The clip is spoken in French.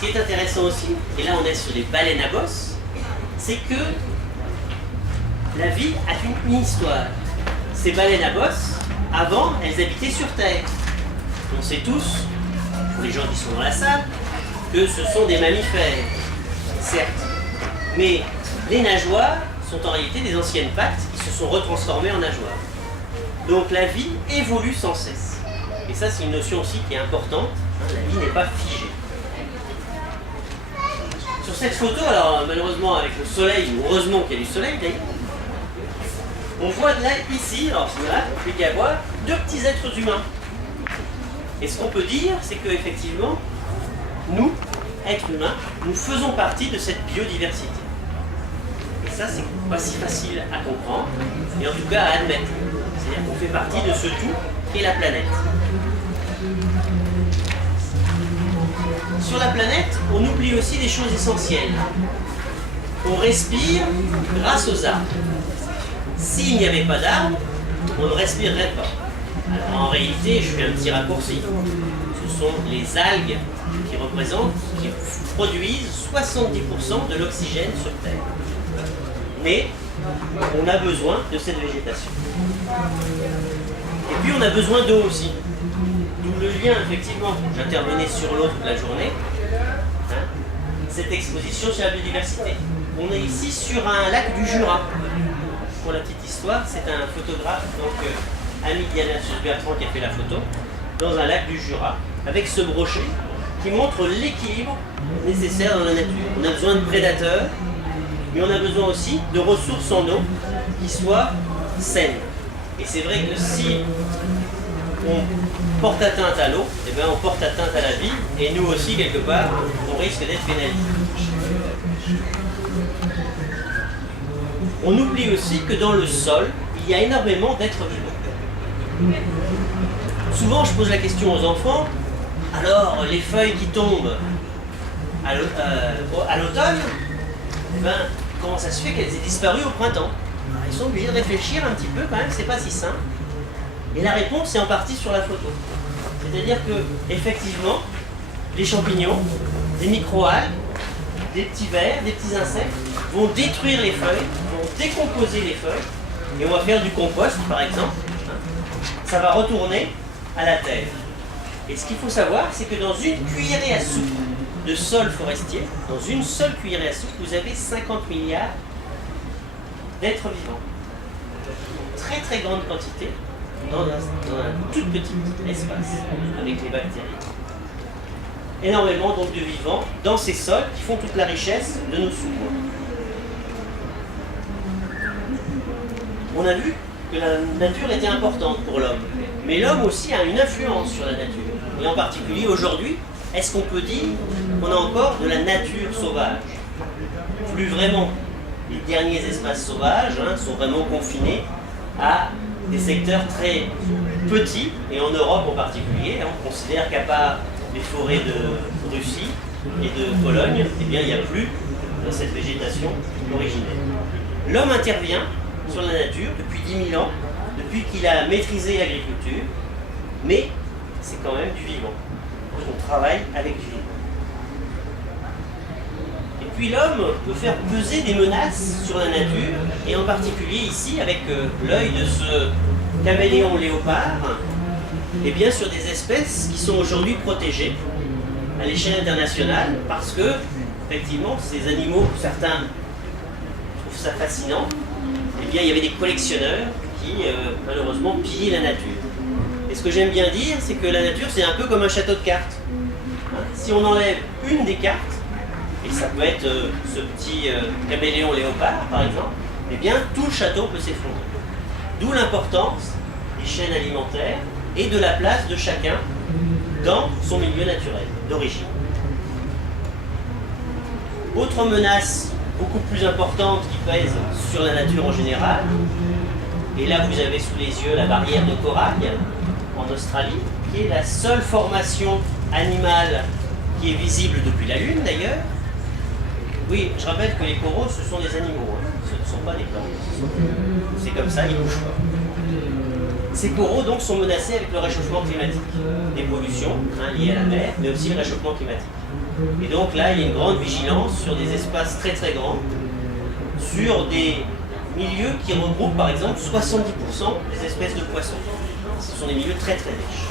ce qui est intéressant aussi, et là on est sur les baleines à bosse, c'est que la vie a une histoire. Ces baleines à bosse, avant, elles habitaient sur Terre. On sait tous, pour les gens qui sont dans la salle, que ce sont des mammifères, certes. Mais les nageoires sont en réalité des anciennes pattes qui se sont retransformées en nageoires. Donc la vie évolue sans cesse. Et ça, c'est une notion aussi qui est importante. La vie n'est pas figée. Sur cette photo, alors malheureusement avec le soleil, ou heureusement qu'il y a du soleil d'ailleurs, on voit là, ici, alors c'est là, plus qu'à voir, deux petits êtres humains. Et ce qu'on peut dire, c'est qu'effectivement, nous, êtres humains, nous faisons partie de cette biodiversité. Et ça, c'est pas si facile à comprendre, et en tout cas à admettre. C'est-à-dire qu'on fait partie de ce tout qu'est la planète. Sur la planète, on oublie aussi des choses essentielles. On respire grâce aux arbres. S'il n'y avait pas d'arbres, on ne respirerait pas. Alors, en réalité, je fais un petit raccourci. Ce sont les algues qui produisent 70% de l'oxygène sur Terre. Mais on a besoin de cette végétation. Et puis on a besoin d'eau aussi. D'où le lien, effectivement, j'intervenais sur l'eau toute la journée, cette exposition sur la biodiversité. On est ici sur un lac du Jura. Pour la petite histoire, c'est un photographe, donc ami Diana Bertrand qui a fait la photo, dans un lac du Jura, avec ce brochet qui montre l'équilibre nécessaire dans la nature. On a besoin de prédateurs, mais on a besoin aussi de ressources en eau qui soient saines. Et c'est vrai que si on porte atteinte à l'eau, eh bien on porte atteinte à la vie, et nous aussi, quelque part, on risque d'être pénalisés. On oublie aussi que dans le sol, il y a énormément d'êtres vivants. Souvent, je pose la question aux enfants, alors les feuilles qui tombent à l'automne, eh ben, comment ça se fait qu'elles aient disparu au printemps? Ils sont obligés de réfléchir un petit peu quand même, c'est pas si simple. Et la réponse est en partie sur la photo. C'est-à-dire que, effectivement, les champignons, des microalgues, des petits vers, des petits insectes vont détruire les feuilles, vont décomposer les feuilles, et on va faire du compost par exemple. Ça va retourner à la terre. Et ce qu'il faut savoir, c'est que dans une cuillerée à soupe de sol forestier, dans une seule cuillerée à soupe, vous avez 50 milliards d'êtres vivants. Très très grande quantité dans un tout petit espace avec les bactéries. Énormément donc de vivants dans ces sols qui font toute la richesse de nos sous-bois. On a vu que la nature était importante pour l'homme, mais l'homme aussi a une influence sur la nature. Et en particulier aujourd'hui, est-ce qu'on peut dire qu'on a encore de la nature sauvage? Plus vraiment. Les derniers espaces sauvages sont vraiment confinés à des secteurs très petits, et en Europe en particulier, on considère qu'à part les forêts de Russie et de Pologne, eh bien, il n'y a plus cette végétation originelle. L'homme intervient sur la nature depuis 10 000 ans, depuis qu'il a maîtrisé l'agriculture, mais c'est quand même du vivant. On travaille avec du vivant. Et puis l'homme peut faire peser des menaces sur la nature, et en particulier ici, avec l'œil de ce caméléon léopard, et bien sur des espèces qui sont aujourd'hui protégées à l'échelle internationale, parce que, effectivement, ces animaux, certains trouvent ça fascinant, et bien il y avait des collectionneurs qui, malheureusement, pillaient la nature. Et ce que j'aime bien dire, c'est que la nature, c'est un peu comme un château de cartes. Si on enlève une des cartes, et ça peut être ce petit caméléon léopard, par exemple, eh bien, tout le château peut s'effondrer. D'où l'importance des chaînes alimentaires et de la place de chacun dans son milieu naturel d'origine. Autre menace beaucoup plus importante qui pèse sur la nature en général, et là vous avez sous les yeux la barrière de corail en Australie, qui est la seule formation animale qui est visible depuis la Lune d'ailleurs. Oui, je rappelle que les coraux, ce sont des animaux, ce ne sont pas des plantes. C'est comme ça, ils ne bougent pas. Ces coraux donc sont menacés avec le réchauffement climatique, des pollutions liées à la mer, mais aussi le réchauffement climatique. Et donc là, il y a une grande vigilance sur des espaces très très grands, sur des milieux qui regroupent par exemple 70% des espèces de poissons. Ce sont des milieux très très riches.